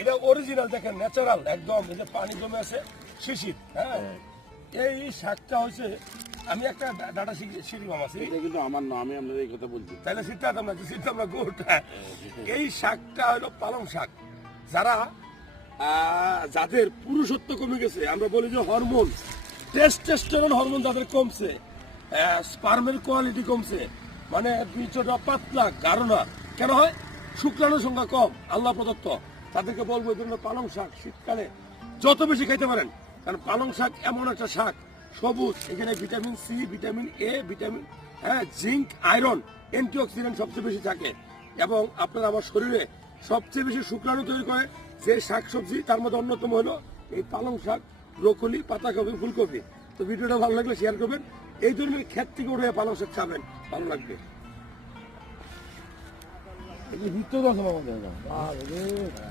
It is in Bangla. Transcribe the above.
এটা অরিজিনাল দেখেন, ন্যাচারাল একদম। এই যে পানি জমে আছে শিশির, হ্যাঁ। এই শাকটা হচ্ছে, আমি একটা ডাটা সিঁড়ি মামা আছি, এটা কিন্তু আমার না, আমি আপনাদের এই কথা বলছি। তাহলে সিদ্ধান্ত আমরা সিদ্ধান্ত গুড়। এই শাকটা হলো পালং শাক। যাদের পুরুষত্ব কমে গেছে, আমরা বলি যে হরমোন, টেস্টোস্টেরন হরমোন যাদের কমছে, স্পার্মের কোয়ালিটি কমছে, মানে বীজটা পাতলা গাঢ় না, কেন হয়? শুক্রাণুর সংখ্যা কম, আল্লাহ প্রদত্ত। তাদেরকে বলবো এই ধরনের পালং শাক শীতকালে যত বেশি খাইতে পারেন, কারণ পালং শাক এমন একটা শাক, সবুজ, এখানে vitamin C, vitamin A, vitamin zinc, iron, antioxidant সবচেয়ে বেশি থাকে। এবং আপনার আমার শরীরে সবচেয়ে বেশি শুক্রাণু তৈরি করে যে শাক সবজি, তার মধ্যে অন্যতম হলো এই পালং শাক, ব্রোকলি, পাতাকপি, ফুলকপি। তো ভিডিওটা ভালো লাগলে শেয়ার করবেন। এই ধরনের ক্ষেত থেকে উঠে পালং শাক খাবেন, ভালো লাগবে। ভিতরে আছে আমাদের